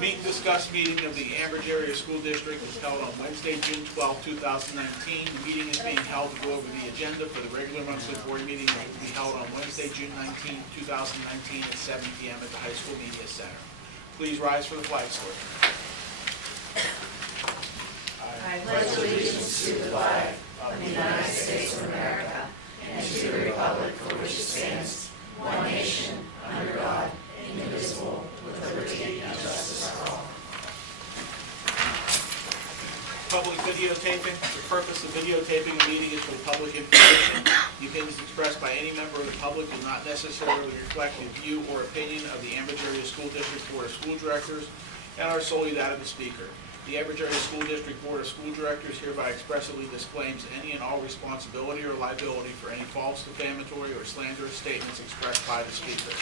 Meet and discuss meeting of the Ambridge Area School District was held on Wednesday, June 12, 2019. The meeting is being held to go over the agenda for the regular monthly board meeting that will be held on Wednesday, June 19, 2019 at 7 p.m. at the High School Media Center. Please rise for the flag salute. I pledge allegiance to the flag of the United States of America and to the republic for which it stands, one nation, under God, indivisible, with liberty and justice for all. Public videotaping. The purpose of videotaping a meeting is for public information. The opinions expressed by any member of the public do not necessarily reflect the view or opinion of the Ambridge Area School District Board of School Directors and are solely that of the speaker. The Ambridge Area School District Board of School Directors hereby expressly disclaims any and all responsibility or liability for any false, defamatory, or slanderous statements expressed by the speaker.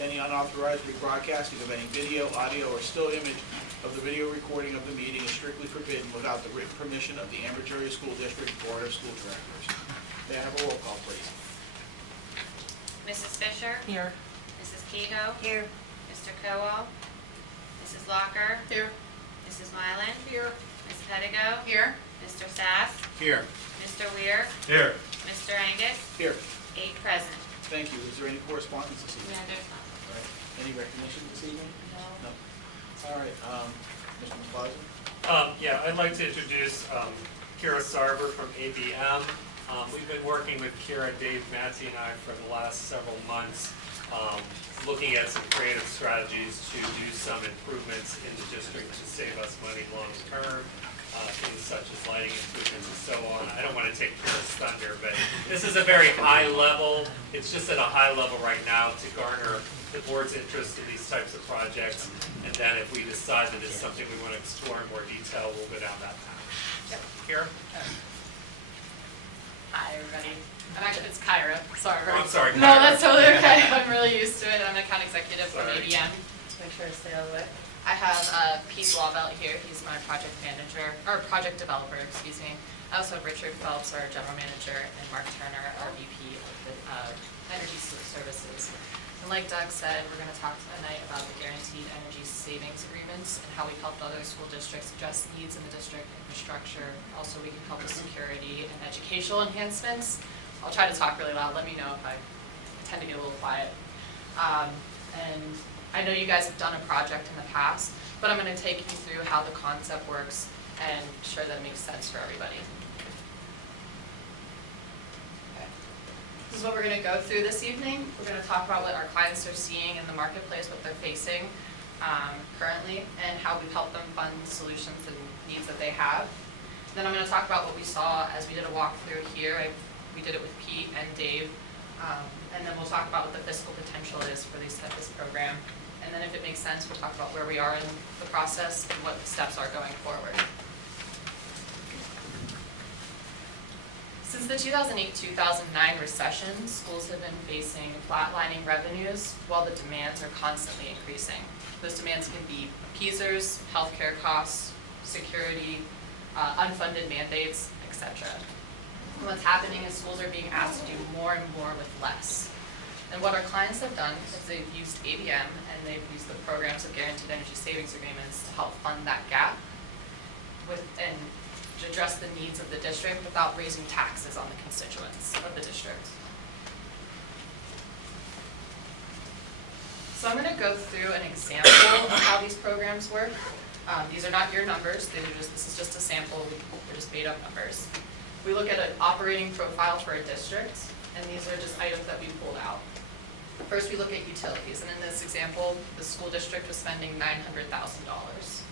Any unauthorized rebroadcasting of any video, audio, or still image of the video recording of the meeting is strictly forbidden without the written permission of the Ambridge Area School District Board of School Directors. May I have a roll call, please? Mrs. Fisher? Here. Mrs. Kehoe? Here. Mr. Cowell? Mrs. Locker? Here. Mrs. Mylan? Here. Ms. Pettigo? Here. Mr. Sass? Here. Mr. Weir? Here. Mr. Angus? Here. 8 present. Thank you. Is there any correspondence this evening? Yeah, there's none. All right. Any recognition this evening? No. No. All right. Mr. McCloskey? Yeah, I'd like to introduce Kira Sarver from ABM. We've been working with Kira, Dave, Matty, and I for the last several months, looking at some creative strategies to do some improvements in the district to save us money long term, things such as lighting improvements and so on. I don't want to take Kira's thunder, but this is a very high level. It's just at a high level right now to garner the board's interest in these types of projects, and then if we decide that it's something we want to explore in more detail, we'll go down that path. Yep. Kira? Hi, everybody. It's Kyra. Sorry. Oh, I'm sorry, No, Kyra. that's totally okay. I'm really used to it. I'm an account executive from Sorry. ABM. Just make sure to stay out of the way. I have Pete Lawbelt here. He's my project manager, or project developer, excuse me. I also have Richard Phelps, our general manager, and Mark Turner, our VP of the Energy Services. And like Doug said, we're going to talk tonight about the guaranteed energy savings agreements and how we've helped other school districts address needs in the district, infrastructure. Also, we can help with security and educational enhancements. I'll try to talk really loud. Let me know if I tend to get a little quiet. And I know you guys have done a project in the past, but I'm going to take you through how the concept works and ensure that it makes sense for everybody. This is what we're going to go through this evening. We're going to talk about what our clients are seeing in the marketplace, what they're facing currently, and how we've helped them fund solutions and needs that they have. Then I'm going to talk about what we saw as we did a walkthrough here. We did it with Pete and Dave. And then we'll talk about what the fiscal potential is for this program. And then if it makes sense, we'll talk about where we are in the process and what the steps are going forward. Since the 2008-2009 recession, schools have been facing flatlining revenues while the demands are constantly increasing. Those demands can be appeasers, healthcare costs, security, unfunded mandates, etc. And what's happening is schools are being asked to do more and more with less. And what our clients have done is they've used ABM and they've used the programs of guaranteed energy savings agreements to help fund that gap and to address the needs of the district without raising taxes on the constituents of the district. So I'm going to go through an example of how these programs work. These are not your numbers. This is just a sample. They're just made up numbers. We look at an operating profile for a district, and these are just items that we pulled out. First, we look at utilities, and in this example, the school district was spending $900,000.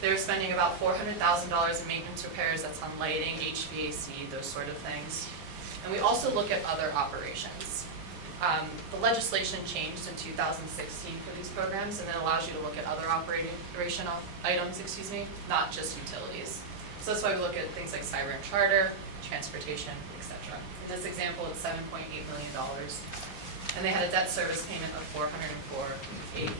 They were spending about $400,000 in maintenance repairs, that's on lighting, HVAC, those sort of things. And we also look at other operations. The legislation changed in 2016 for these programs, and it allows you to look at other operational items, not just utilities. So that's why we look at things like cyber and charter, transportation, etc. In this example, it's $7.8 million. And they had a debt service payment of $404,820.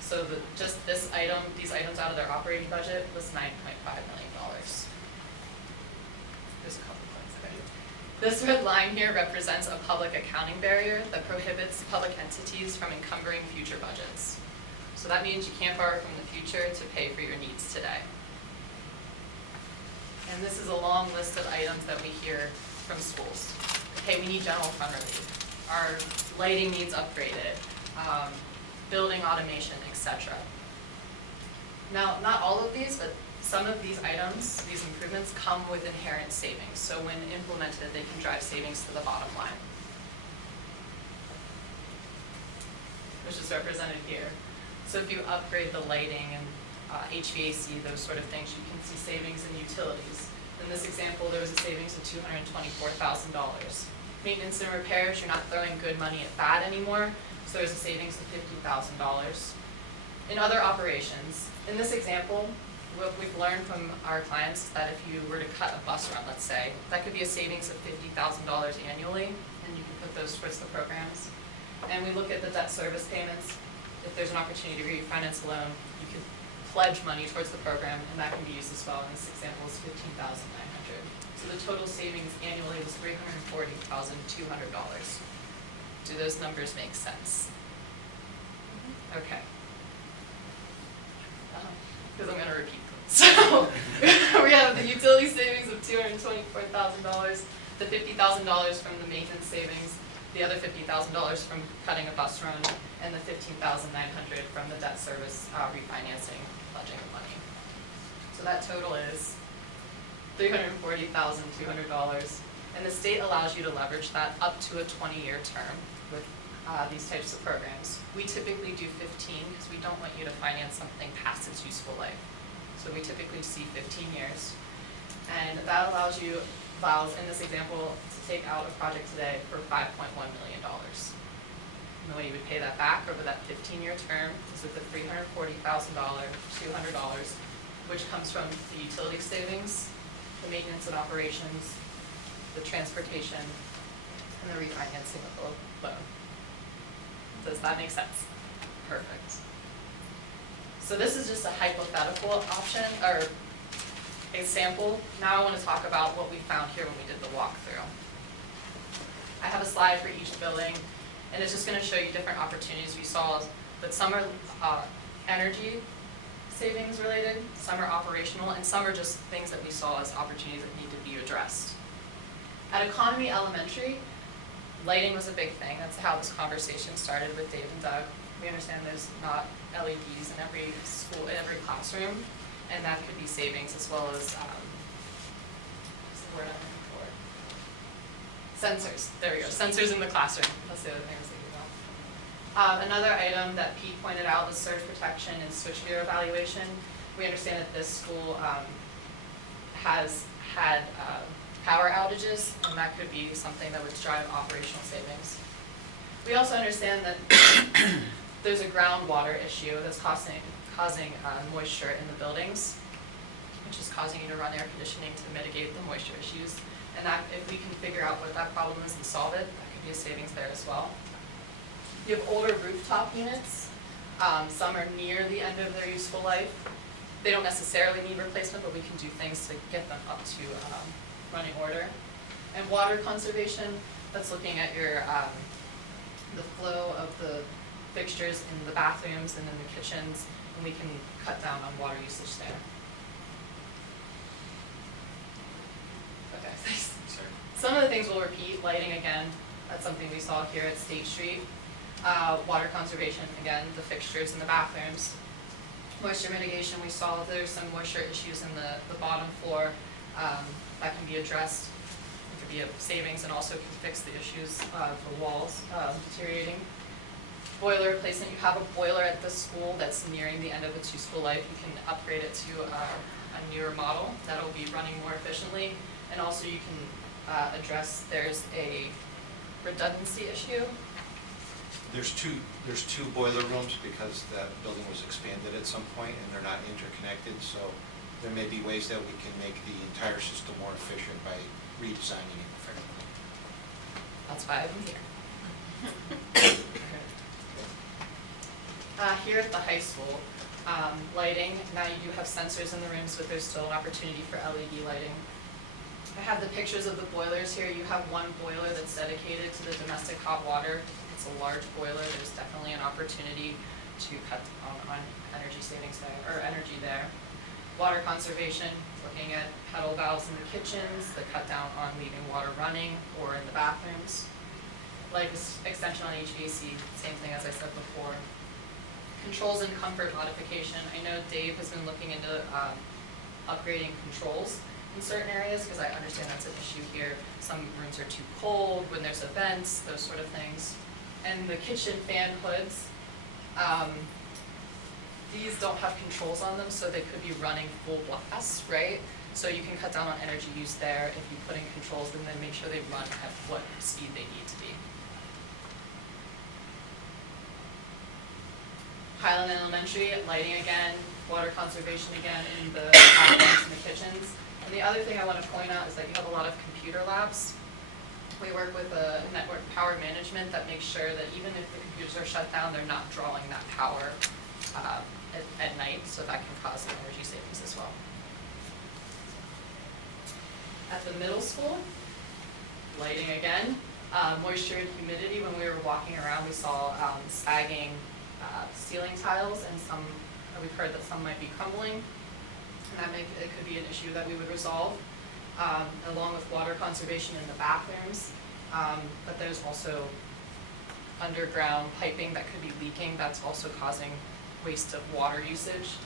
So just these items out of their operating budget was $9.5 million. There's a couple points there. This red line here represents a public accounting barrier that prohibits public entities from encumbering future budgets. So that means you can't borrow from the future to pay for your needs today. And this is a long list of items that we hear from schools. Okay, we need general fund relief. Our lighting needs upgraded, building automation, etc. Now, not all of these, but some of these items, these improvements, come with inherent savings. So when implemented, they can drive savings to the bottom line, which is represented here. So if you upgrade the lighting and HVAC, those sort of things, you can see savings in utilities. In this example, there was a savings of $224,000. Maintenance and repairs, you're not throwing good money at bad anymore, so there's a savings of $50,000. In other operations, in this example, what we've learned from our clients is that if you were to cut a bus run, let's say, that could be a savings of $50,000 annually, and you can put those towards the programs. And we look at the debt service payments. If there's an opportunity to refinance a loan, you could pledge money towards the program, and that can be used as well. In this example is $15,900. So the total savings annually was $340,200. Do those numbers make sense? Okay. Because I'm going to repeat them. So we have the utility savings of $224,000, the $50,000 from the maintenance savings, the other $50,000 from cutting a bus run, and the $15,900 from the debt service refinancing, pledging of money. So that total is $340,200, and the state allows you to leverage that up to a 20-year term with these types of programs. We typically do 15 because we don't want you to finance something past its useful life. So we typically see 15 years, and that allows you, in this example, to take out a project today for $5.1 million. And the way you would pay that back over that 15-year term is with the $340,200, which comes from the utility savings, the maintenance and operations, the transportation, and the refinancing of the loan. Does that make sense? Perfect. So this is just a hypothetical option, or example. Now I want to talk about what we found here when we did the walkthrough. I have a slide for each building, and it's just going to show you different opportunities we saw, but some are energy savings related, some are operational, and some are just things that we saw as opportunities that need to be addressed. At Economy Elementary, lighting was a big thing. That's how this conversation started with Dave and Doug. We understand there's not LEDs in every school, in every classroom, and that could be savings as well as, what's the word I'm looking for? Sensors. There we go. Sensors in the classroom. That's the other thing I was thinking about. Another item that Pete pointed out was surge protection and switchgear evaluation. We understand that this school has had power outages, and that could be something that would drive operational savings. We also understand that there's a groundwater issue that's causing moisture in the buildings, which is causing you to run air conditioning to mitigate the moisture issues. And that, if we can figure out what that problem is and solve it, that could be a savings there as well. You have older rooftop units. Some are near the end of their useful life. They don't necessarily need replacement, but we can do things to get them up to running order. And water conservation, that's looking at your the flow of the fixtures in the bathrooms and in the kitchens, and we can cut down on water usage there. Okay, some of the things we'll repeat. Lighting again, that's something we saw here at State Street. Water conservation, again, the fixtures in the bathrooms. Moisture mitigation, we saw there's some moisture issues in the bottom floor that can be addressed. It could be a savings and also can fix the issues of the walls deteriorating. Boiler replacement, you have a boiler at the school that's nearing the end of its useful life. You can upgrade it to a newer model that will be running more efficiently. And also you can address, there's a redundancy issue. There's two boiler rooms because that building was expanded at some point and they're not interconnected, so there may be ways that we can make the entire system more efficient by redesigning it effectively. That's why I'm here. Here at the high school, lighting, now you do have sensors in the rooms, but there's still an opportunity for LED lighting. I have the pictures of the boilers here. You have one boiler that's dedicated to the domestic hot water. It's a large boiler. There's definitely an opportunity to cut on energy savings there, or energy there. Water conservation, looking at pedal valves in the kitchens, the cut down on leaving water running or in the bathrooms. Life extension on HVAC, same thing as I said before. Controls and comfort modification. I know Dave has been looking into upgrading controls in certain areas, because I understand that's an issue here. Some rooms are too cold when there's events, those sort of things. And the kitchen fan hoods, these don't have controls on them, so they could be running full blast, right? So you can cut down on energy use there if you put in controls and then make sure they run at what speed they need to be. Highland Elementary, lighting again, water conservation again in the bathrooms and the kitchens. And the other thing I want to point out is that you have a lot of computer labs. We work with a network power management that makes sure that even if the computers are shut down, they're not drawing that power at night, so that can cause some energy savings as well. At the middle school, lighting again, moisture and humidity. When we were walking around, we saw sagging ceiling tiles, and we've heard that some might be crumbling, and it could be an issue that we would resolve, along with water conservation in the bathrooms. But there's also underground piping that could be leaking. That's also causing waste of water usage.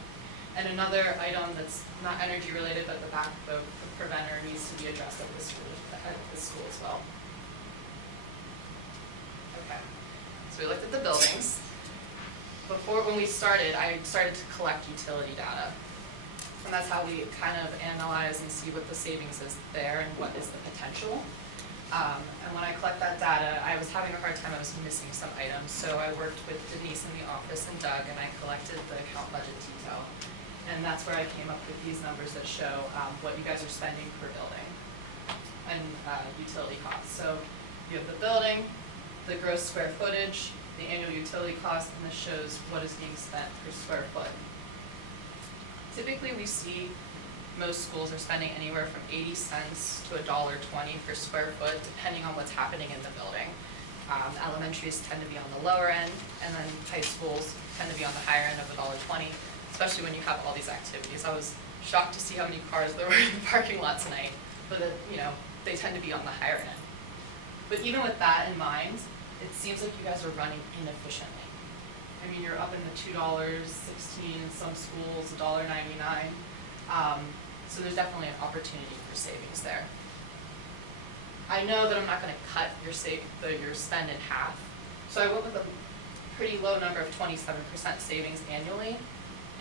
And another item that's not energy related, but the preventer needs to be addressed at this school as well. Okay, so we looked at the buildings. When we started, I started to collect utility data. And that's how we kind of analyze and see what the savings is there and what is the potential. And when I collect that data, I was having a hard time, I was missing some items. So I worked with Denise in the office and Doug, and I collected the account budget detail. And that's where I came up with these numbers that show what you guys are spending per building and utility costs. So you have the building, the gross square footage, the annual utility cost, and this shows what is being spent per square foot. Typically, we see most schools are spending anywhere from 80 cents to $1.20 per square foot, depending on what's happening in the building. Elementaries tend to be on the lower end, and then high schools tend to be on the higher end of $1.20, especially when you have all these activities. I was shocked to see how many cars there were in the parking lot tonight, but they tend to be on the higher end. But even with that in mind, it seems like you guys are running inefficiently. I mean, you're up in the $2.16 in some schools, $1.99. So there's definitely an opportunity for savings there. I know that I'm not going to cut your spend in half. So I went with a pretty low number of 27% savings annually.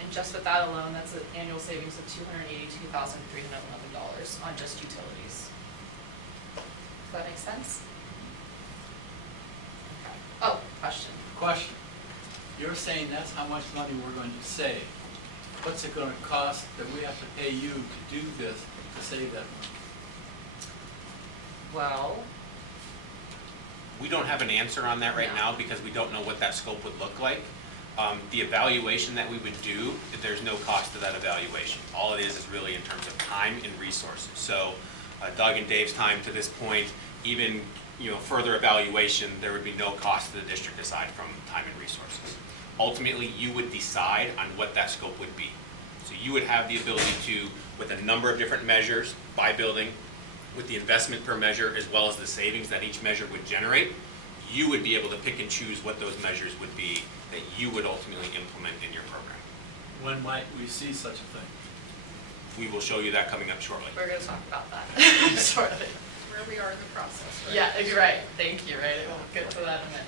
And just with that alone, that's an annual savings of $282,311 on just utilities. Does that make sense? Okay. Oh, question. Question. You're saying that's how much money we're going to save. What's it going to cost that we have to pay you to do this to save that money? Well, We don't have an answer on that right now because we don't know what that scope would look like. The evaluation that we would do, there's no cost to that evaluation. All it is really in terms of time and resources. So Doug and Dave's time to this point, even further evaluation, there would be no cost to the district aside from time and resources. Ultimately, you would decide on what that scope would be. So you would have the ability to, with a number of different measures by building, with the investment per measure as well as the savings that each measure would generate, you would be able to pick and choose what those measures would be that you would ultimately implement in your program. When might we see such a thing? We will show you that coming up shortly. we're going to talk about that shortly. Where we are in the process, right? Yeah, you're right. Thank you, right? We'll get to that in a minute.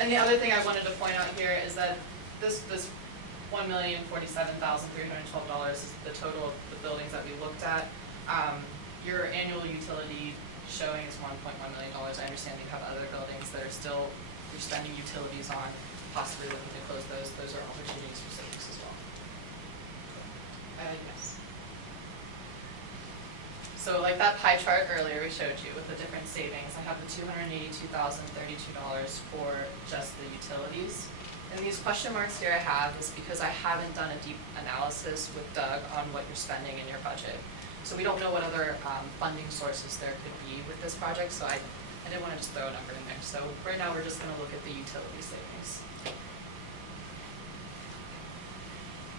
And the other thing I wanted to point out here is that this $1,047,312 is the total of the buildings that we looked at. Your annual utility showing is $1.1 million. I understand you have other buildings that are still, you're spending utilities on, possibly looking to close those. Those are opportunities for savings as well. Yes. So like that pie chart earlier we showed you with the different savings, I have the $282,032 for just the utilities. And these question marks here I have is because I haven't done a deep analysis with Doug on what you're spending in your budget. So we don't know what other funding sources there could be with this project, so I didn't want to just throw a number in there. So right now we're just going to look at the utility savings.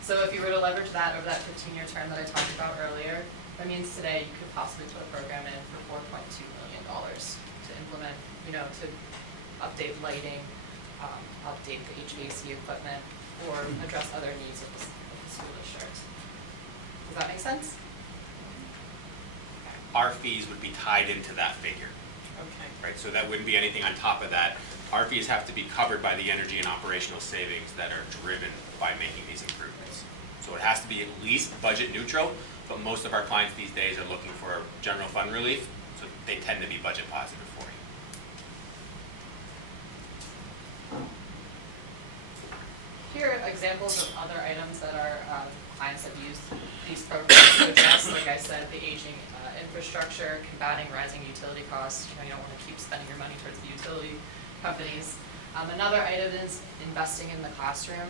So if you were to leverage that over that 15-year term that I talked about earlier, that means today you could possibly put a program in for $4.2 million to implement, to update lighting, update the HVAC equipment, or address other needs of the school district. Does that make sense? Our fees would be tied into that figure, Okay. right? So that wouldn't be anything on top of that. Our fees have to be covered by the energy and operational savings that are driven by making these improvements. So it has to be at least budget neutral, but most of our clients these days are looking for general fund relief, so they tend to be budget positive for you. Here are examples of other items that our clients have used these programs to address. Like I said, the aging infrastructure, combating rising utility costs. You don't want to keep spending your money towards the utility companies. Another item is investing in the classroom.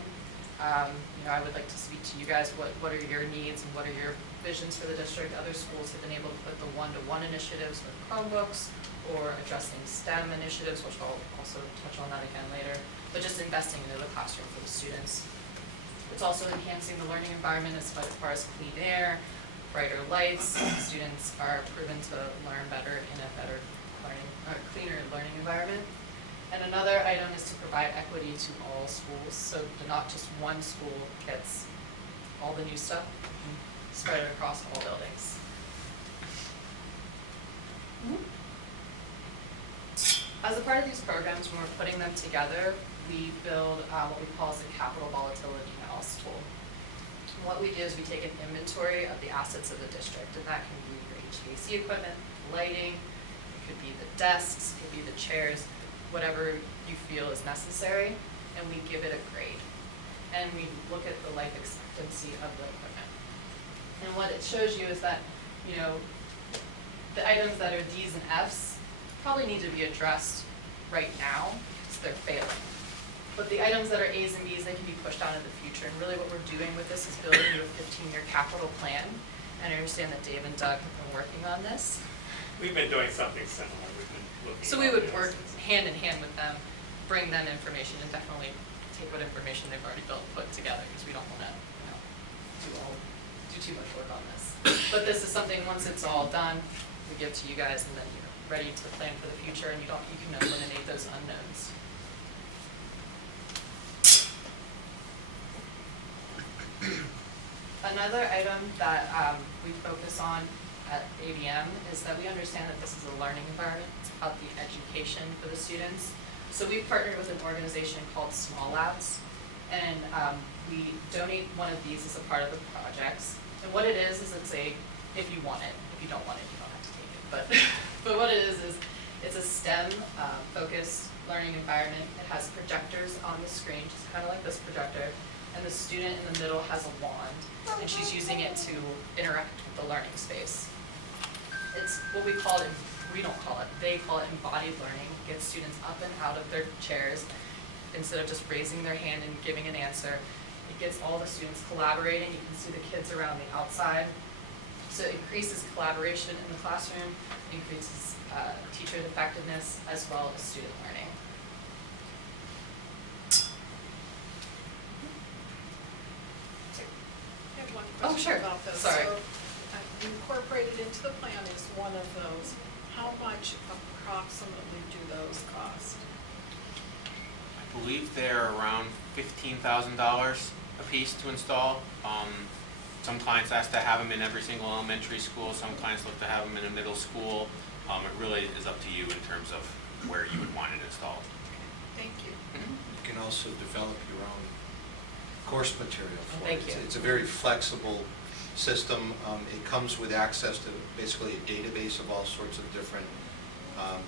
I would like to speak to you guys. What are your needs and what are your visions for the district? Other schools have been able to put the one-to-one initiatives with Chromebooks or addressing STEM initiatives, which I'll also touch on that again later, but just investing into the classroom for the students. It's also enhancing the learning environment as far as clean air, brighter lights. Students are proven to learn better in a better learning, cleaner learning environment. And another item is to provide equity to all schools, so that not just one school gets all the new stuff, spread it across all buildings. As a part of these programs, when we're putting them together, we build what we call the capital volatility analysis tool. And what we do is we take an inventory of the assets of the district, and that can be your HVAC equipment, lighting, it could be the desks, it could be the chairs, whatever you feel is necessary, and we give it a grade. And we look at the life expectancy of the equipment. And what it shows you is that, the items that are D's and F's probably need to be addressed right now, because they're failing. But the items that are A's and B's, they can be pushed out into the future. And really what we're doing with this is building you a 15-year capital plan. And I understand that Dave and Doug have been working on this. We've been doing something similar. We've been looking. So we would work hand in hand with them, bring them information, and definitely take what information they've already put together, because we don't want to, do too much work on this. But this is something, once it's all done, we give to you guys, and then you're ready to plan for the future, and you can eliminate those unknowns. Another item that we focus on at ABM is that we understand that this is a learning environment. It's about the education for the students. So we've partnered with an organization called Small Labs, and we donate one of these as a part of the projects. And what it is it's a, if you want it, if you don't want it, you don't have to take it. But what it is it's a STEM focused learning environment. It has projectors on the screen, just kind of like this projector. And the student in the middle has a wand, and she's using it to interact with the learning space. It's what we call it, we don't call it, they call it embodied learning. It gets students up and out of their chairs instead of just raising their hand and giving an answer. It gets all the students collaborating. You can see the kids around the outside. So it increases collaboration in the classroom, increases teacher effectiveness, as well as student learning. I have one Oh, question sure. about this. Sorry. So, incorporated into the plan is one of those. How much approximately do those cost? I believe they're around $15,000 a piece to install. Some clients ask to have them in every single elementary school, some clients look to have them in a middle school. It really is up to you in terms of where you would want it installed. Thank you. You can also develop your own course material for it. Thank you. It's a very flexible system. It comes with access to basically a database of all sorts of different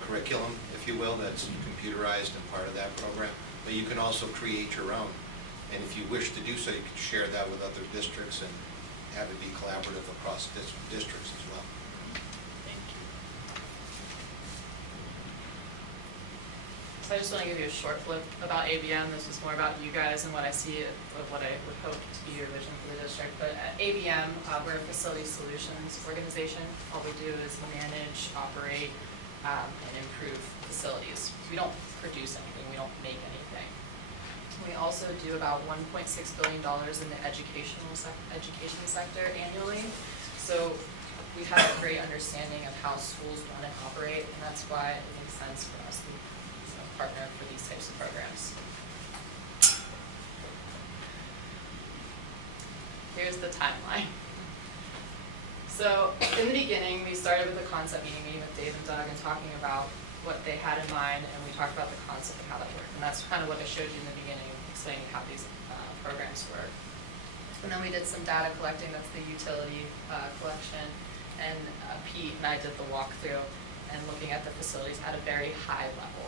curriculum, if you will, that's computerized and part of that program. But you can also create your own. And if you wish to do so, you can share that with other districts and have it be collaborative across districts as well. Thank you. So I just want to give you a short flip about ABM. This is more about you guys and what I see of what I would hope to be your vision for the district. But at ABM, we're a facility solutions organization. All we do is manage, operate, and improve facilities. We don't produce anything. We don't make anything. We also also do about $1.6 billion in the education sector annually. So we have a great understanding of how schools run and operate, and that's why it makes sense for us to partner for these types of programs. Here's the timeline. So in the beginning, we started with a concept meeting with Dave and Doug and talking about what they had in mind, and we talked about the concept of how that worked. And that's kind of what I showed you in the beginning, explaining how these programs work. And then we did some data collecting, that's the utility collection, and Pete and I did the walkthrough and looking at the facilities at a very high level.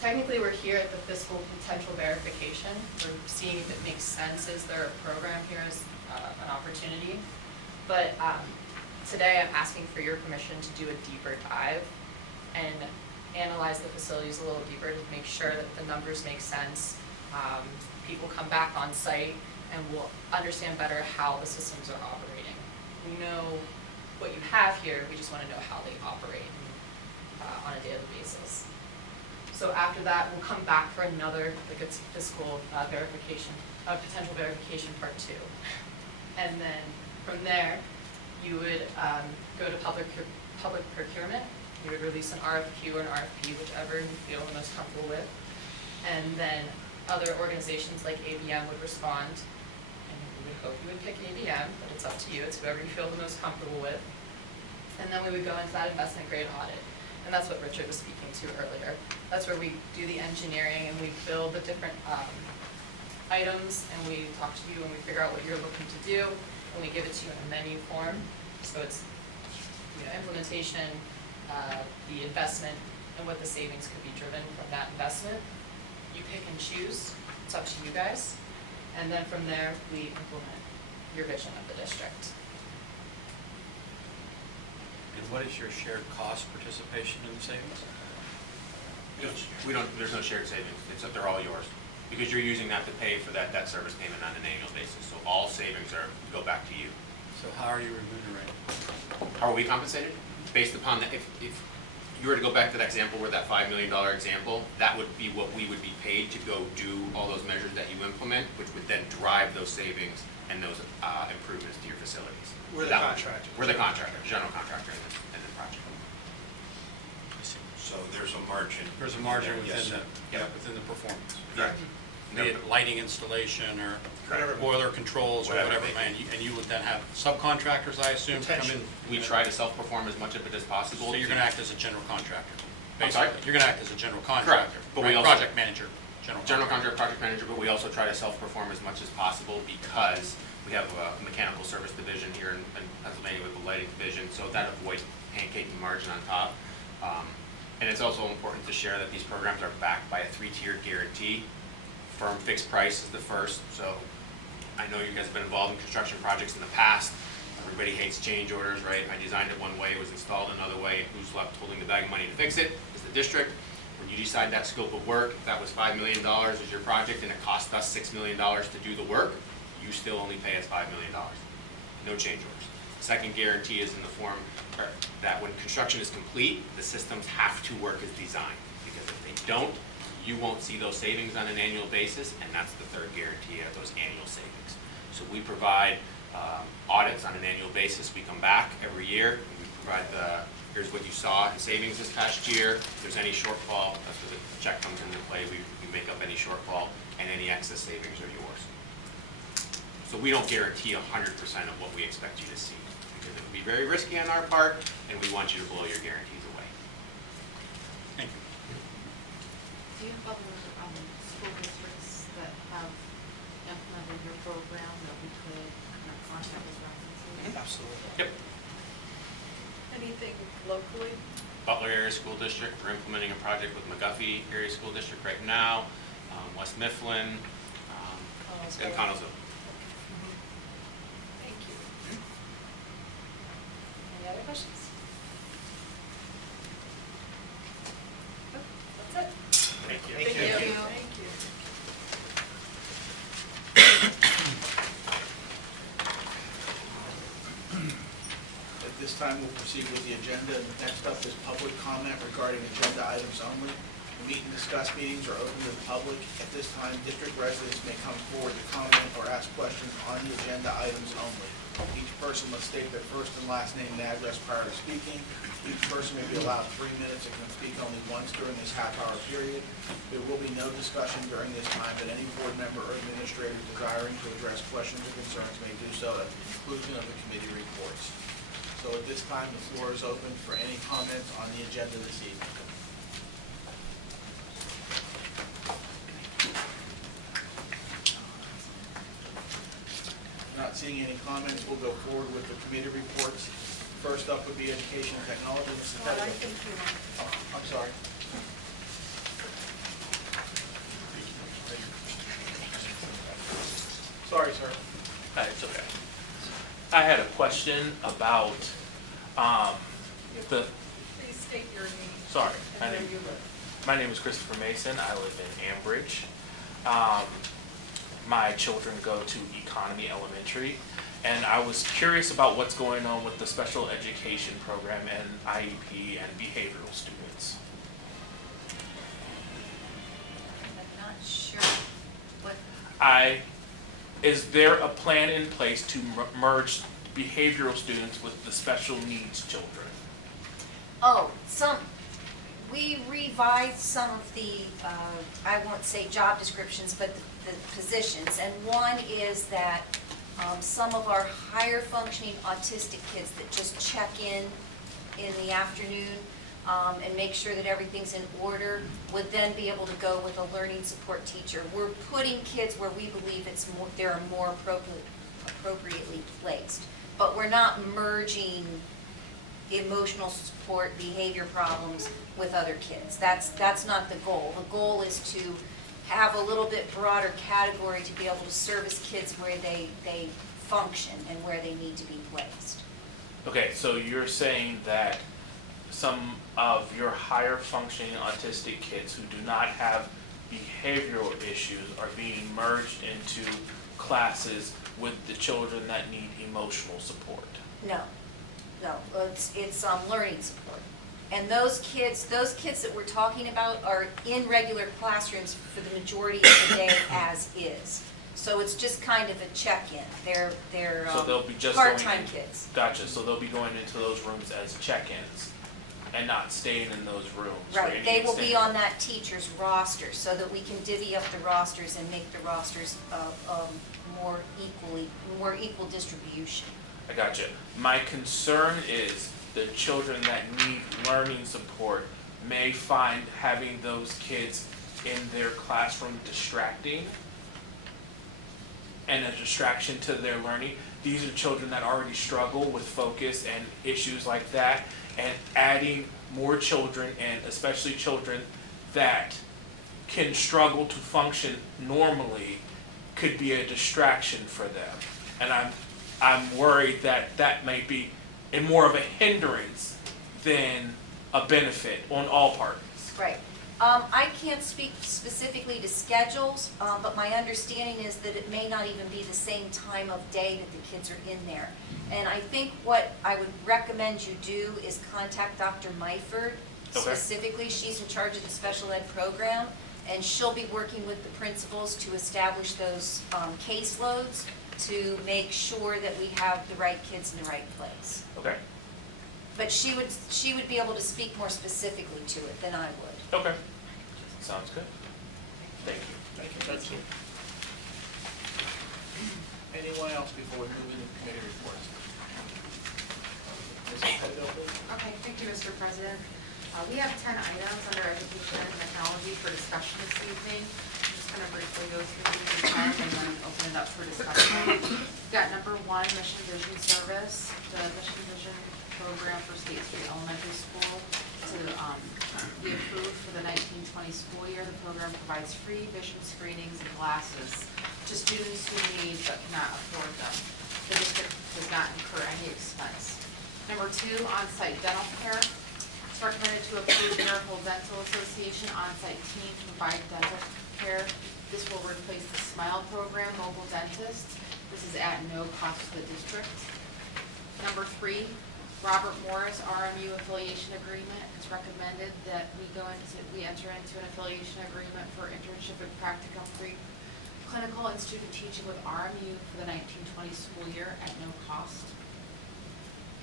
Technically, we're here at the fiscal potential verification. We're seeing if it makes sense. Is there a program here as an opportunity? But today I'm asking for your permission to do a deeper dive and analyze the facilities a little deeper to make sure that the numbers make sense. People come back on site and we'll understand better how the systems are operating. We know what you have here, we just want to know how they operate on a daily basis. So after that, we'll come back for another, like a fiscal verification, potential verification part 2. And then from there, you would go to public procurement. You would release an RFQ or an RFP, whichever you feel the most comfortable with. And then other organizations like ABM would respond, and we would hope you would pick ABM, but it's up to you. It's whoever you feel the most comfortable with. And then we would go into that investment grade audit. And that's what Richard was speaking to earlier. That's where we do the engineering and we build the different items, and we talk to you and we figure out what you're looking to do, and we give it to you in a menu form. So it's implementation, the investment, and what the savings could be driven from that investment. You pick and choose. It's up to you guys. And then from there, we implement your vision of the district. And what is your shared cost participation in the savings? There's no shared savings, they're all yours. Because you're using that to pay for that debt service payment on an annual basis. So all savings go back to you. So how are you remunerated? How are we compensated? Based upon that, if you were to go back to that example where that $5 million example, that would be what we would be paid to go do all those measures that you implement, which would then drive those savings and those improvements to your facilities. We're the contractor. We're the contractor, general contractor in this project. So there's a margin. There's a margin Yes. within the performance. Correct. Be it lighting installation or Correct. boiler controls or Whatever whatever, it may and you would then have subcontractors, I assume, to come in? We try to self-perform as much of it as possible. So you're gonna act as a general contractor? I'm sorry? Basically. You're gonna act as a general contractor? But we right? also- Project manager, General contractor, project manager, but we also try to self-perform as much as possible because we have a mechanical service division here in Pennsylvania with the lighting division, so that avoids pancaking margin on top. And it's also important to share that these programs are backed by a 3-tiered guarantee. Firm fixed price is the first, so I know you guys have been involved in construction projects in the past. Everybody hates change orders, right? I designed it one way, it was installed another way, and who's left holding the bag of money to fix it? Is the district. When you decide that scope of work, if that was $5 million as your project and it cost us $6 million to do the work, you still only pay us $5 million. No change orders. The second guarantee is in the form that when construction is complete, the systems have to work as designed. Because if they don't, you won't see those savings on an annual basis, and that's the third guarantee of those annual savings. So we provide audits on an annual basis. We come back every year, and we provide here's what you saw in savings this past year. If there's any shortfall, that's where the check comes into play. We make up any shortfall, and any excess savings are yours. So we don't guarantee 100% of what we expect you to see, because it would be very risky on our part, and we want you to blow your guarantees away. Thank you. Do you have other school districts that have implemented your program that we could kind of contact as references? Absolutely. Yep. Anything locally? Butler Area School District, we're implementing a project with McGuffey Area School District right now, West Mifflin, and Connellsville. Thank you. Any other questions? Oh, that's it. Thank you. Thank you. Thank you. At this time, we'll proceed with the agenda. Next up is public comment regarding agenda items only. meet and discuss meetings are open to the public. At this time, district residents may come forward to comment or ask questions on the agenda items only. Each person must state their first and last name and address prior to speaking. Each person may be allowed 3 minutes and can speak only once during this half-hour period. There will be no discussion during this time, but any board member or administrator desiring to address questions or concerns may do so at the conclusion of the committee reports. So at this time, the floor is open for any comments on the agenda this evening. Not seeing any comments, we'll go forward with the committee reports. First up would be Education and Technology. Mrs. Pettigrew. Oh, I'm sorry. Sorry, sir. It's okay. I had a question about, the, Please state your name. sorry, And where you live. my name is Christopher Mason. I live in Ambridge. My children go to Economy Elementary, and I was curious about what's going on with the special education program and IEP and behavioral students. I'm not sure what, Is there a plan in place to merge behavioral students with the special needs children? we revised some of the, I won't say job descriptions, but the positions. And one is that some of our higher functioning autistic kids that just check in the afternoon and make sure that everything's in order would then be able to go with a learning support teacher. We're putting kids where we believe they're more appropriately placed. But we're not merging emotional support, behavior problems with other kids. That's not the goal. The goal is to have a little bit broader category to be able to service kids where they function and where they need to be placed. Okay, so you're saying that some of your higher functioning autistic kids who do not have behavioral issues are being merged into classes with the children that need emotional support. No, it's learning support. And those kids that we're talking about are in regular classrooms for the majority of the day as is. So it's just kind of a check-in. They're So they'll be just part-time going, kids. Gotcha, so they'll be going into those rooms as check-ins and not staying in those rooms for Right, any they will be extended- on that teacher's roster so that we can divvy up the rosters and make the rosters more equal distribution. I gotcha. My concern is the children that need learning support may find having those kids in their classroom distracting and a distraction to their learning. These are children that already struggle with focus and issues like that, and adding more children, and especially children that can struggle to function normally, could be a distraction for them. And I'm worried that that may be more of a hindrance than a benefit on all parties. Right. I can't speak specifically to schedules, but my understanding is that it may not even be the same time of day that the kids are in there. And I think what I would recommend you do is contact Dr. Myford. Okay. Specifically, she's in charge of the special ed program, and she'll be working with the principals to establish those caseloads to make sure that we have the right kids in the right place. Okay. But she would be able to speak more specifically to it than I would. Okay. Sounds good. Thank you. Thank you. Anyone else before we move into committee reports? Mrs. Pettigrew, please. Okay, thank you, Mr. President. We have 10 items under education and technology for discussion this evening. I'm just going to briefly go through these 10 and then open it up for discussion. We've got number 1, Mission Vision Service, the Mission Vision program for State Street Elementary School to be approved for the 1920 school year. The program provides free vision screenings and glasses to students who need but cannot afford them. The district does not incur any expense. Number 2, on-site dental care. It's recommended to approve Miracle Dental Association on-site team to provide dental care. This will replace the SMILE program, mobile dentist. This is at no cost to the district. Number 3, Robert Morris RMU affiliation agreement. It's recommended that we enter into an affiliation agreement for internship and practicum clinical and student teaching with RMU for the 1920 school year at no cost.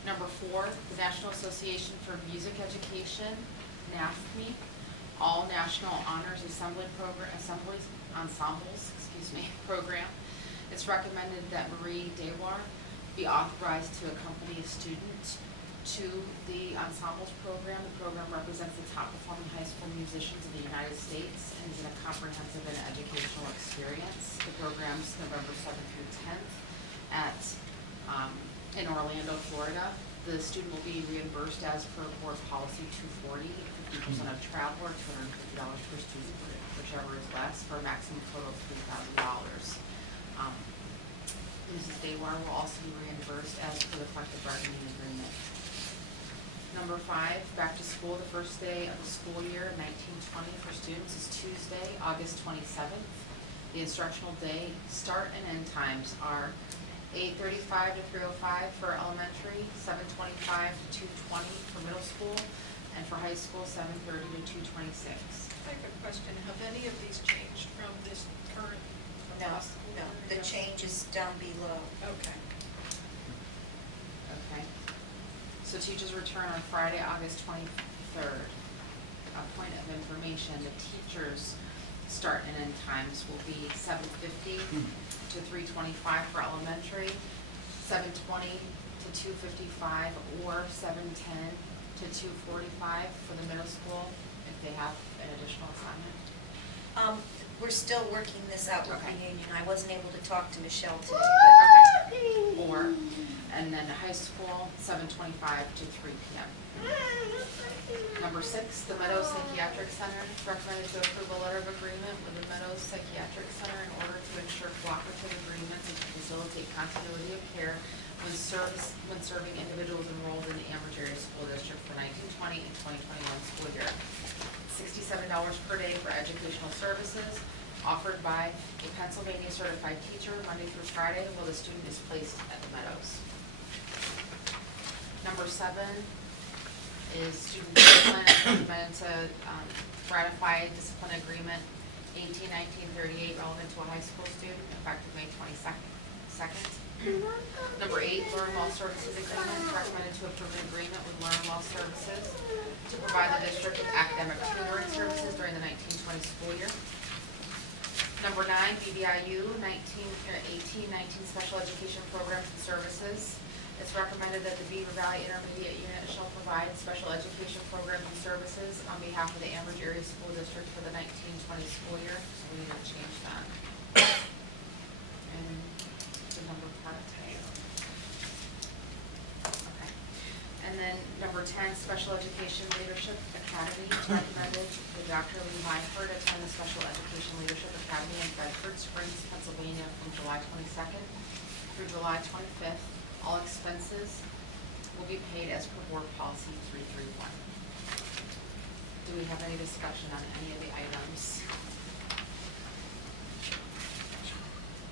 Number 4, the National Association for Music Education, NAFME, All National Honors Ensembles program. It's recommended that Marie Dewar be authorized to accompany a student to the ensembles program. The program represents the top performing high school musicians in the United States and is a comprehensive and educational experience. The program's November 7th through 10th in Orlando, Florida. The student will be reimbursed as per board policy 240, 50% of travel or $250 per student, whichever is less, for a maximum total of $3,000. Mrs. Dewar will also be reimbursed as per the collective bargaining agreement. Number 5, back to school. The first day of the school year, 1920 for students, is Tuesday, August 27th. The instructional day start and end times are 8:35 to 3:05 for elementary, 7:25 to 2:20 for middle school, and for high school, 7:30 to 2:26. I have a question. Have any of these changed from this current? No, the change is down below. Okay. Okay. So teachers return on Friday, August 23rd. A point of information, the teachers' start and end times will be 7:50 to 3:25 for elementary, 7:20 to 2:55, or 7:10 to 2:45 for the middle school if they have an additional assignment. We're still working this out with the Okay. union. I wasn't able to talk to Michelle today, Okay. Or, and then high school, 7:25 to 3 p.m. Number 6, the Meadows Psychiatric Center recommended to approve a letter of agreement with the Meadows Psychiatric Center in order to ensure cooperative agreements and to facilitate continuity of care when serving individuals enrolled in the Ambridge Area School District for 1920 and 2021 school year. $67 per day for educational services offered by a Pennsylvania certified teacher Monday through Friday while the student is placed at the Meadows. Number 7 is student discipline. It's recommended to ratify discipline agreement 18-1938 relevant to a high school student effective May 22nd. Number 8, Learn Well Services Agreement. It's recommended to approve an agreement with Learn Well Services to provide the district with academic tutoring services during the 1920 school year. Number 9, BBIU 18-19 Special Education Programs and Services. It's recommended that the Beaver Valley Intermediate Unit shall provide special education programs and services on behalf of the Ambridge Area School District for the 1920 school year, so we need to change that. And the number part. Okay. And then number 10, Special Education Leadership Academy. It's recommended that Dr. Lee Myford attend the Special Education Leadership Academy in Bedford Springs, Pennsylvania from July 22nd through July 25th. All expenses will be paid as per board policy 331. Do we have any discussion on any of the items?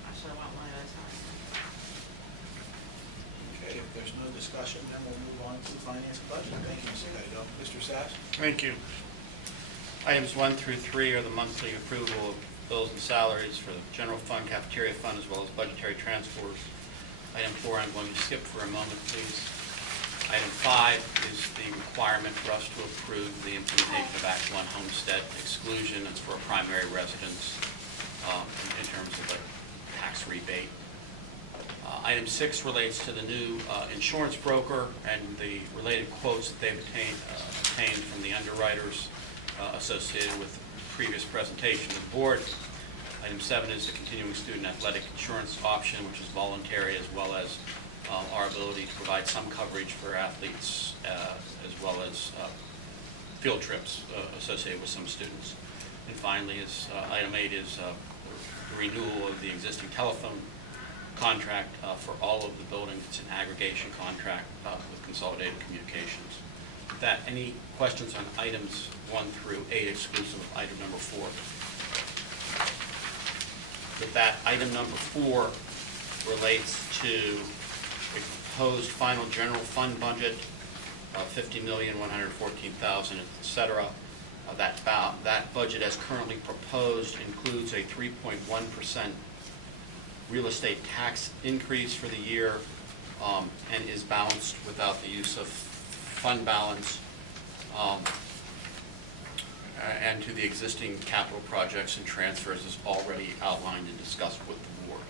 I should have went one at a time. Okay, if there's no discussion, then we'll move on to the finance and budget. Thank you, Mr. Cahill. Mr. Sass? Thank you. Items 1 through 3 are the monthly approval of bills and salaries for the general fund, cafeteria fund, as well as budgetary transfers. Item 4, I'm going to skip for a moment, please. Item 5 is the requirement for us to approve the implementation of Act 1 homestead exclusion. It's for a primary residence in terms of a tax rebate. Item 6 relates to the new insurance broker and the related quotes that they've obtained from the underwriters associated with the previous presentation to the board. Item 7 is the continuing student athletic insurance option, which is voluntary, as well as our ability to provide some coverage for athletes, as well as field trips associated with some students. And finally, item 8 is the renewal of the existing telephone contract for all of the buildings. It's an aggregation contract with Consolidated Communications. With that, any questions on items 1 through 8 exclusive of item number 4? With that, item number 4 relates to proposed final general fund budget of $50,114,000, etc. That budget as currently proposed includes a 3.1% real estate tax increase for the year, and is balanced without the use of fund balance, and to the existing capital projects and transfers as already outlined and discussed with the board.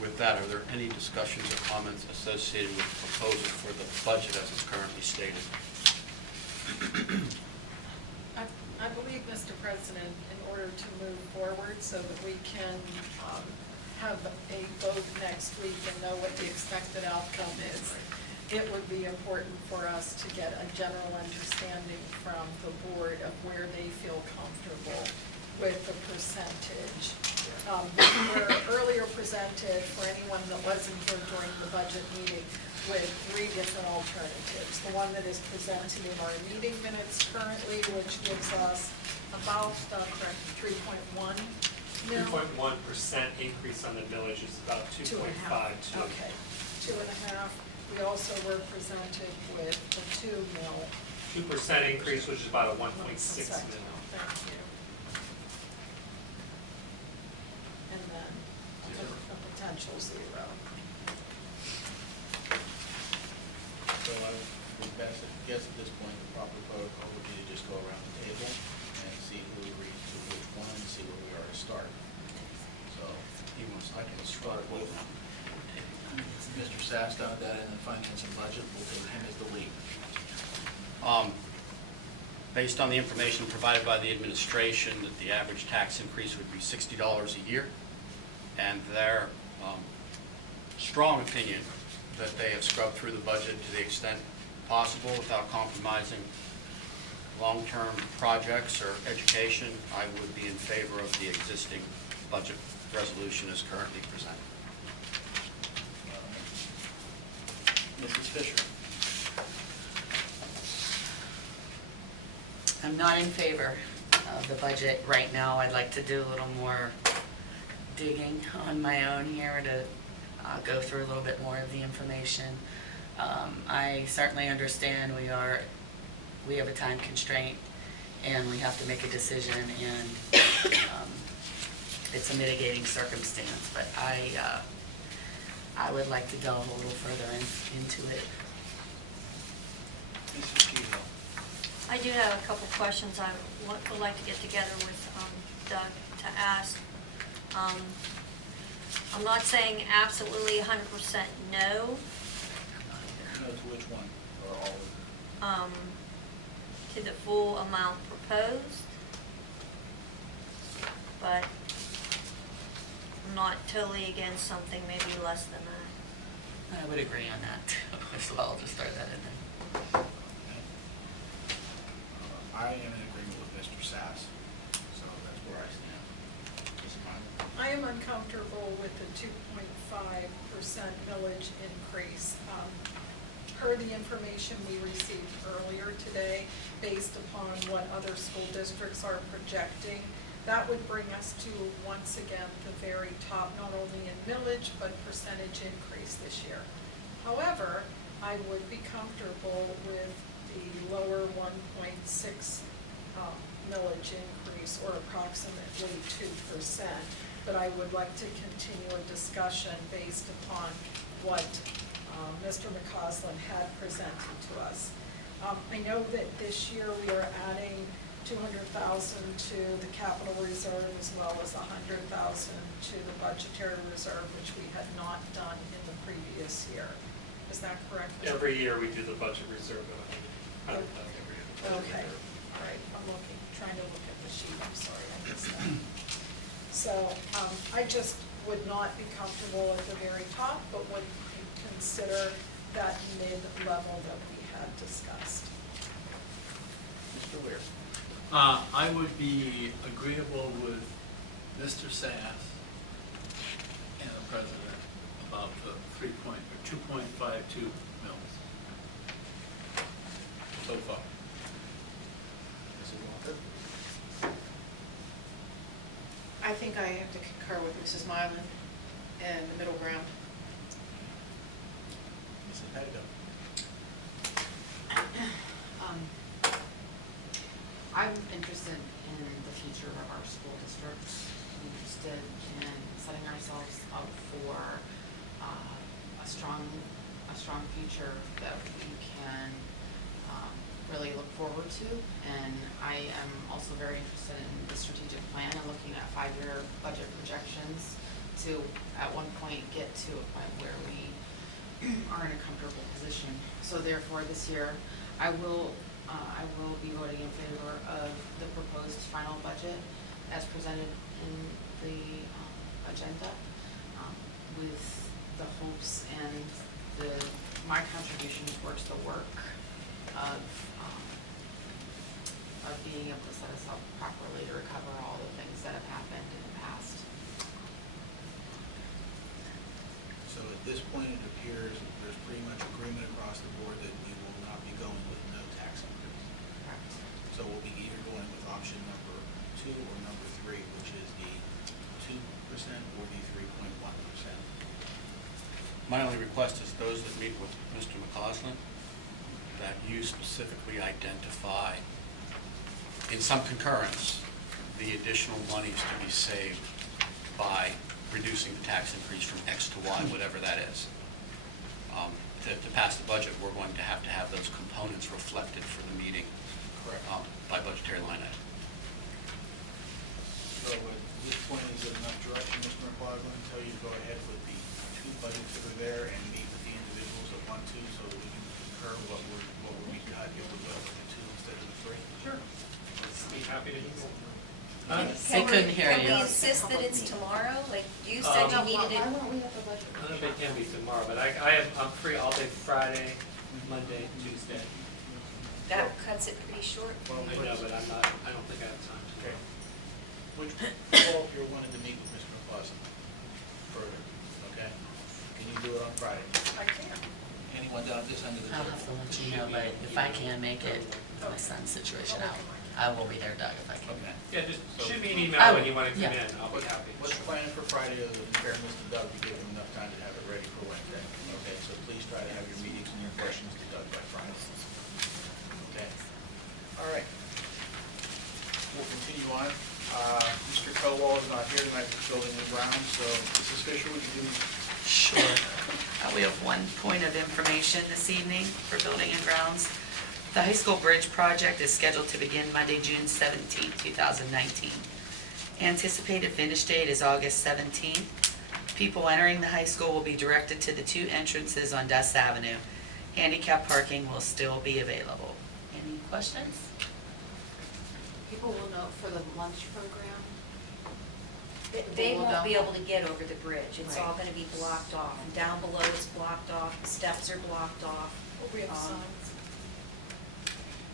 With that, are there any discussions or comments associated with the proposal for the budget as it's currently stated? I believe, Mr. President, in order to move forward so that we can have a vote next week and know what the expected outcome is, it would be important for us to get a general understanding from the board of where they feel comfortable with the percentage. We were earlier presented, for anyone that wasn't here during the budget meeting, with 3 different alternatives. The one that is presented in our meeting minutes currently, which gives us about, correct, 3.1 mil? 3.1% increase on the millage is about 2.52. Okay, 2.5. We also were presented with the 2 mil. 2% increase, which is about a 1.6 Thank mil. you. And then a potential 0. So I would guess at this point, the proper protocol would be to just go around the table and see who agrees to which one, and see where we are to start. So I can start with Mr. Sass down that in the finance and budget. We'll take him as the lead. Based on the information provided by the administration, that the average tax increase would be $60 a year, and their strong opinion that they have scrubbed through the budget to the extent possible without compromising long-term projects or education, I would be in favor of the existing budget resolution as currently presented. Mrs. Fisher. I'm not in favor of the budget right now. I'd like to do a little more digging on my own here to go through a little bit more of the information. I certainly understand we have a time constraint and we have to make a decision, and it's a mitigating circumstance, but I would like to delve a little further into it. Mrs. Kehoe. I do have a couple questions I would like to get together with Doug to ask. I'm not saying absolutely 100% no. No to which one, or all of them? To the full amount proposed, but I'm not totally against something maybe less than that. I would agree on that as well. I'll just throw that in there. I am in agreement with Mr. Sass, so that's where I stand. Ms. Mylan? I am uncomfortable with the 2.5% millage increase. Per the information we received earlier today, based upon what other school districts are projecting, that would bring us to, once again, the very top, not only in millage, but percentage increase this year. However, I would be comfortable with the lower 1.6 millage increase, or approximately 2%, but I would like to continue a discussion based upon what Mr. McCausland had presented to us. I know that this year we are adding $200,000 to the capital reserve, as well as $100,000 to the budgetary reserve, which we had not done in the previous year. Is that correct? Mr. Every year we do the budget reserve of $100,000 every year. Okay, all right, I'm trying to look at the sheet, I'm sorry, I missed that. So, I just would not be comfortable at the very top, but would consider that mid-level that we had discussed. Mr. Weir? I would be agreeable with Mr. Sass and the president about the 2.52 mils so far. Mrs. Walker? I think I have to concur with Mrs. Mylan and the middle ground. Mrs. Pettigo. I'm interested in the future of our school district. I'm interested in setting ourselves up for a strong future that we can really look forward to. And I am also very interested in the strategic plan and looking at 5-year budget projections to, at one point, get to a point where we are in a comfortable position. So therefore, this year, I will be voting in favor of the proposed final budget as presented in the agenda, with the hopes and my contribution towards the work of being able to set us up properly to recover all the things that have happened in the past. So at this point, it appears there's pretty much agreement across the board that we will not be going with no tax increase. Correct. So we'll be either going with option number 2 or number 3, which is the 2% or the 3.1%. My only request is those that meet with Mr. McCausland, that you specifically identify, in some concurrence, the additional monies to be saved by reducing the tax increase from X to Y, whatever that is. To pass the budget, we're going to have those components reflected for the meeting. Correct. By budgetary line item. So at this point, is it enough direction, Mr. McLaughlin, until you go ahead with the 2 budgets that are there and meet with the individuals that want to, so that we can concur what we got, if we go with the 2 instead of the 3? Sure. Be happy to do that. I couldn't hear Can you. we insist that it's tomorrow? Like you said you needed it. Why won't we have the budget? I don't know if it can be tomorrow, but I'm free all day Friday, Monday, Tuesday. That cuts it pretty short. Well, I know, but I don't think I have time Okay. today. Which, Paul, if you're wanting to meet with Mr. McCausland further, okay? Can you do it on Friday? I can. Anyone down this end of the I'll table? have to let you know, but if I can't make it, with my son's situation out, I will be there, Doug, if I can. Okay. Yeah, just shoot me an I email when will, you want to come yeah. in, I'll be happy. What's planning for Friday, other than fairness to Doug, to give him enough time to have it ready for Wednesday? Okay, so please try to have your meetings and your questions to Doug by Friday. Okay? All right. We'll continue on. Mr. Cowell is not here tonight for Building and Grounds, so Mrs. Fisher, would you do? Sure. We have one point of information this evening for Building and Grounds. The high school bridge project is scheduled to begin Monday, June 17, 2019. Anticipated finish date is August 17th. People entering the high school will be directed to the 2 entrances on Dust Avenue. Handicap parking will still be available. Any questions? People will know for the lunch program. They People won't be don't- able to get over the bridge. It's all Right. gonna be blocked off. And down below it's blocked off, the steps are blocked off. We have Um, signs.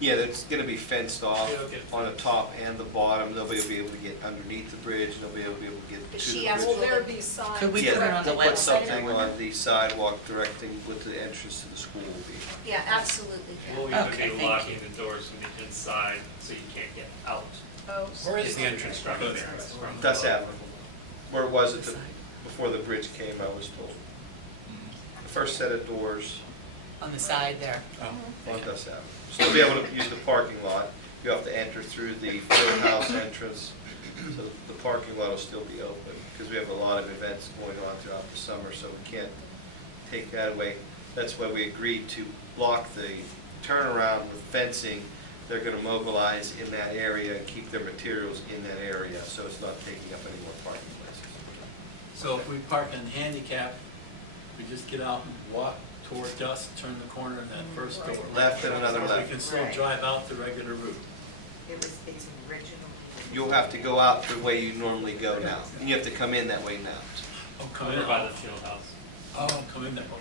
Yeah, that's gonna be fenced off Yeah, okay. on the top and the bottom. Nobody will be able to get underneath the bridge, nobody will be able to get But to she the asked bridge. Will there be signs? Could we Yeah, put it on the they'll put website? something on the sidewalk directing what the entrance to the school will be. Yeah, absolutely. We'll Okay, even thank be locking you. the doors from the inside, so you can't get out. Oh, Where is the entrance structure there? That's Avenue, where it was before the bridge came, I was told. The first set of doors On the side there. on Dust Avenue. So they'll be able to use the parking lot. You have to enter through the field house entrance, so the parking lot will still be open, because we have a lot of events going on throughout the summer, so we can't take that away. That's why we agreed to block the turnaround with fencing. They're gonna mobilize in that area and keep their materials in that area, so it's not taking up any more parking places. So if we park in handicap, we just get out and walk toward Dust, turn the corner in that first door. Left and another left. We can still Right. drive out the regular route. It's original. You'll have to go out the way you normally go now, and you have to come in that way now. Oh, come Over in. by the field house. Oh, come in there, okay.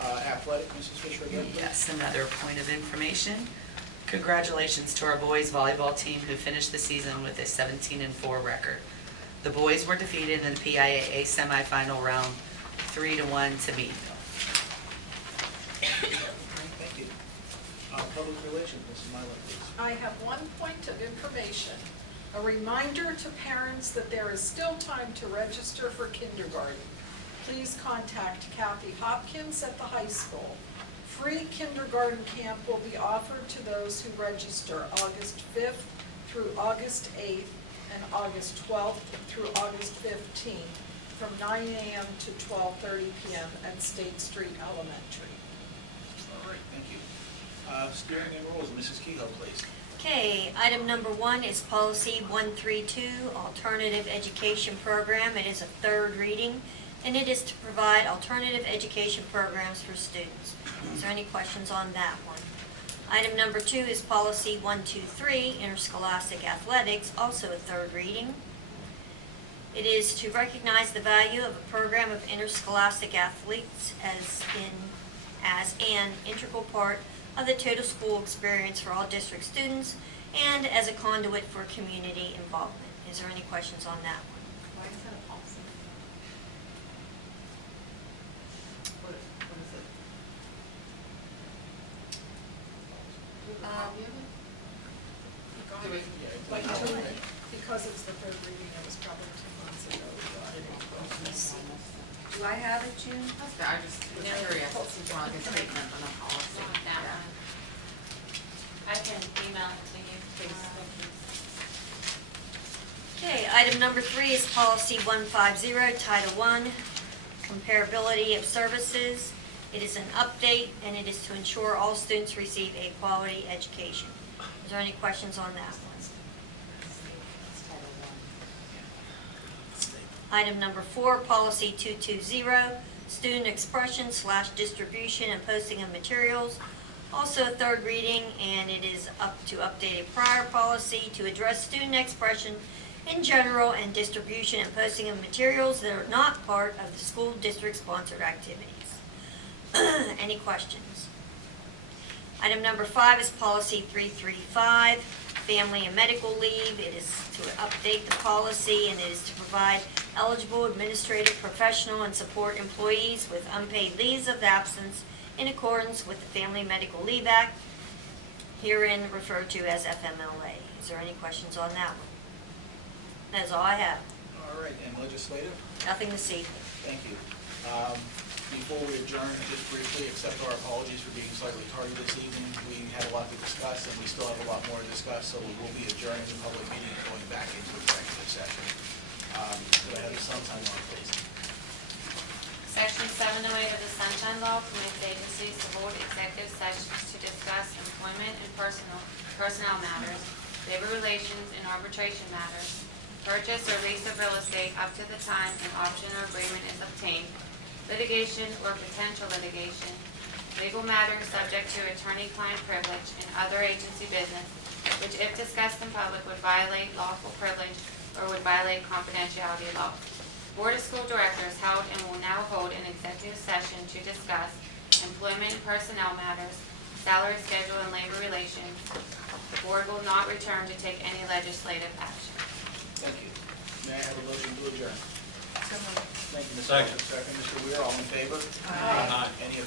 Athletic, Mrs. Fisher again? Yes, another point of information. Congratulations to our boys volleyball team who finished the season with a 17-4 record. The boys were defeated in the PIAA semifinal round 3-1 to Meadville. Thank you. Public relations, Mrs. Mylan, please. I have one point of information. A reminder to parents that there is still time to register for kindergarten. Please contact Kathy Hopkins at the high school. Free kindergarten camp will be offered to those who register August 5th through August 8th and August 12th through August 15th from 9 a.m. to 12:30 p.m. at State Street Elementary. All right, thank you. Steering and rules, Mrs. Kehoe, please. Okay, item number 1 is policy 132, alternative education program. It is a third reading, and it is to provide alternative education programs for students. Is there any questions on that one? Item number 2 is policy 123, interscholastic athletics, also a third reading. It is to recognize the value of a program of interscholastic athletes as an integral part of the total school experience for all district students and as a conduit for community involvement. Is there any questions on that one? Why is that a policy? What is it? Like because it's the third reading, it was probably 2 months ago. Do I have it, June? That's fair, I just was curious, it's wrong, a statement on a policy. Want that Yeah. one? I can email it to you. Okay, item number 3 is policy 150, Title I, comparability of services. It is an update, and it is to ensure all students receive a quality education. Is there any questions on that one? Item number 4, policy 220, student expression / distribution and posting of materials. Also a third reading, and it is up to update a prior policy to address student expression in general and distribution and posting of materials that are not part of the school district-sponsored activities. Any questions? Item number 5 is policy 335, family and medical leave. It is to update the policy, and it is to provide eligible administrative, professional, and support employees with unpaid leaves of absence in accordance with the Family Medical Leave Act, herein referred to as FMLA. Is there any questions on that one? That is all I have. All right, and legislative? Nothing this evening. Thank you. Before we adjourn, just briefly accept our apologies for being slightly tardy this evening. We had a lot to discuss, and we still have a lot more to discuss, so we will be adjourning the public meeting and going back into executive session. Could I have the sunshine law, please? Section 708 of the Sunshine Law permits agencies to hold executive sessions to discuss employment and personnel matters, labor relations, and arbitration matters, purchase or lease of real estate up to the time an option or agreement is obtained, litigation or potential litigation, legal matters subject to attorney-client privilege, and other agency business, which if discussed in public would violate lawful privilege or would violate confidentiality law. Board of School Directors held and will now hold an executive session to discuss employment and personnel matters, salary schedule, and labor relations. The board will not return to take any legislative action. Thank you. May I have a motion to adjourn? So moved. Thank you, Ms. Walker. Second, Mr. Weir, all in favor? Aye. Any